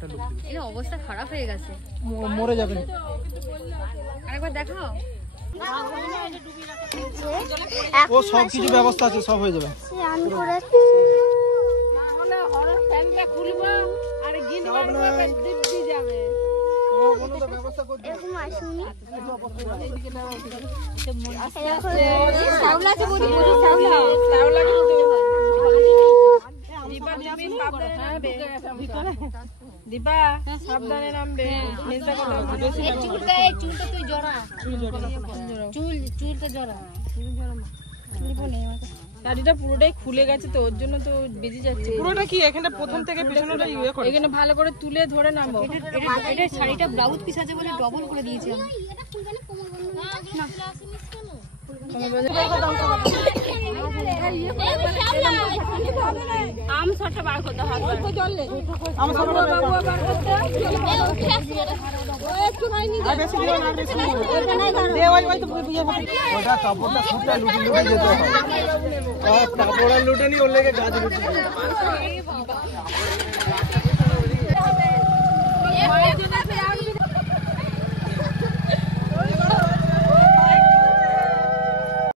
একটা লুক দিবে। এর অবস্থা খারাপ হয়ে গেছে, মরে যাবেন। আরেকবার দেখাও। ও সব কিছু ব্যবস্থা আছে, সব হয়ে যাবে। আমি করে এরকম আসুনি দীপা সাবধানে নামবে। চুলটা তুই জড়া, চুলটা জড়া। শাড়িটা পুরোটাই খুলে গেছে তো, ওর জন্য তো বেজে যাচ্ছে। পুরোটা কি এখানে প্রথম থেকে পেছনটা ইয়ে করে এখানে ভালো করে তুলে ধরে নামো। এটা শাড়িটা ব্লাউজ পিস আছে বলে ডবল করে দিয়েছি আমি। আম ছটা বার করতে হবে। ওটা কাপড়টা খুঁটে লুটে যেতে হবে। কাপড় আর লুটে নি, ওর লেগে গাছ লুটে